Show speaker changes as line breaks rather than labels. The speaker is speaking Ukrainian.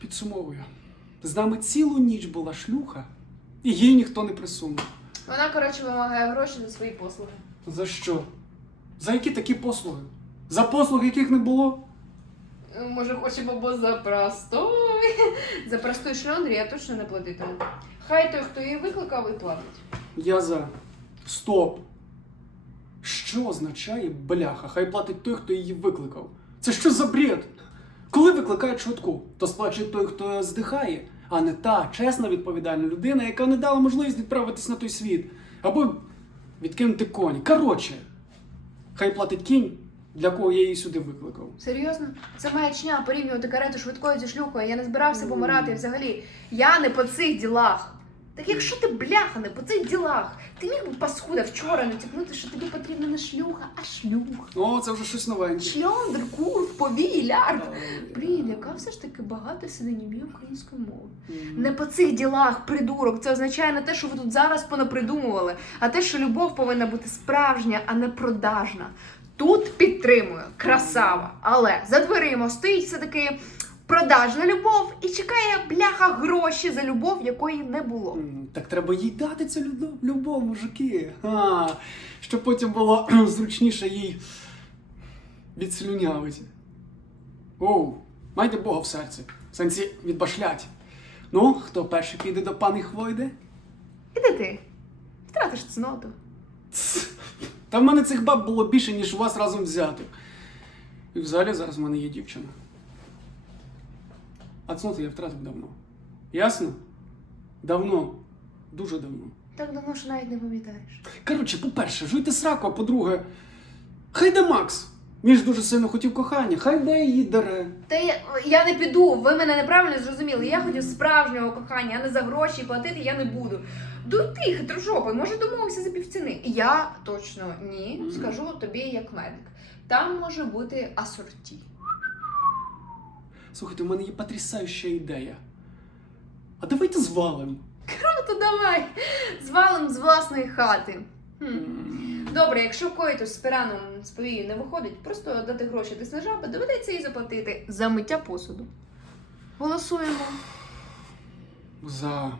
Підсумовую. З нами цілу ніч була шлюха, і їй ніхто не присунув.
Вона, коротше, вимагає гроші за свої послуги.
За що? За які такі послуги? За послуги, яких не було?
Е, Може, хоче бабо за простой. За простой шльондрі я точно не платитиму. Хай той, хто її викликав, і платить.
Я за. Стоп. Що означає бляха? Хай платить той, хто її викликав. Це що за бред? Викликають швидку, то сплачує той, хто здихає, а не та чесна відповідальна людина, яка не дала можливість відправитись на той світ. Або відкинути коні. Коротше, хай платить кінь, для кого я її сюди викликав.
Серйозно? Це маячня порівнювати карету швидкою зі шлюхою. Я не збирався помирати взагалі. Я не по цих ділах. Так якщо ти бляха не по цих ділах, ти міг би паскуда вчора натякнути, що тобі потрібна не шлюха, а шлюх.
О, це вже щось новеньке.
Шльондр, курв, повій, лярв. Блін, яка все ж таки багато синонімів української мови. Не по цих ділах, придурок. Це означає не те, що ви тут зараз понапридумували, а те, що любов повинна бути справжня, а не продажна. Тут підтримую, красава. Але за дверима стоїть все-таки продажна любов і чекає бляха гроші за любов, якої не було.
Так треба їй дати цю любов, любов мужики. А, щоб потім було зручніше їй відслюнявити. Оу, майте Бога в серці. В сенсі відбашлять. Ну, хто перший піде до пани Хвойди?
Іди ти, втратиш цноту.
Тс. Та в мене цих баб було більше, ніж у вас разом взятих. І взагалі зараз в мене є дівчина. А цноти я втратив давно. Ясно? Давно. Дуже давно.
Так давно, що навіть не пам'ятаєш.
Коротше, по-перше, жуйте сраку, а по-друге, хай де Макс. Він ж дуже сильно хотів кохання, хай де її дере.
Та я, я не піду, ви мене неправильно зрозуміли. Я хотів справжнього кохання, а не за гроші платити я не буду. Дуй ти, хитрожопий, може домовився за півціни. Я точно ні, скажу тобі як медик. Там може бути асорті.
Слухайте, у мене є потрясаюча ідея. А давайте звалим.
Круто, давай, звалим з власної хати. Хм. Добре, якщо коїтус з пираном з повією не виходить, просто дати гроші десь на жаби, доведеться їй заплатити за миття посуду. Голосуємо.
За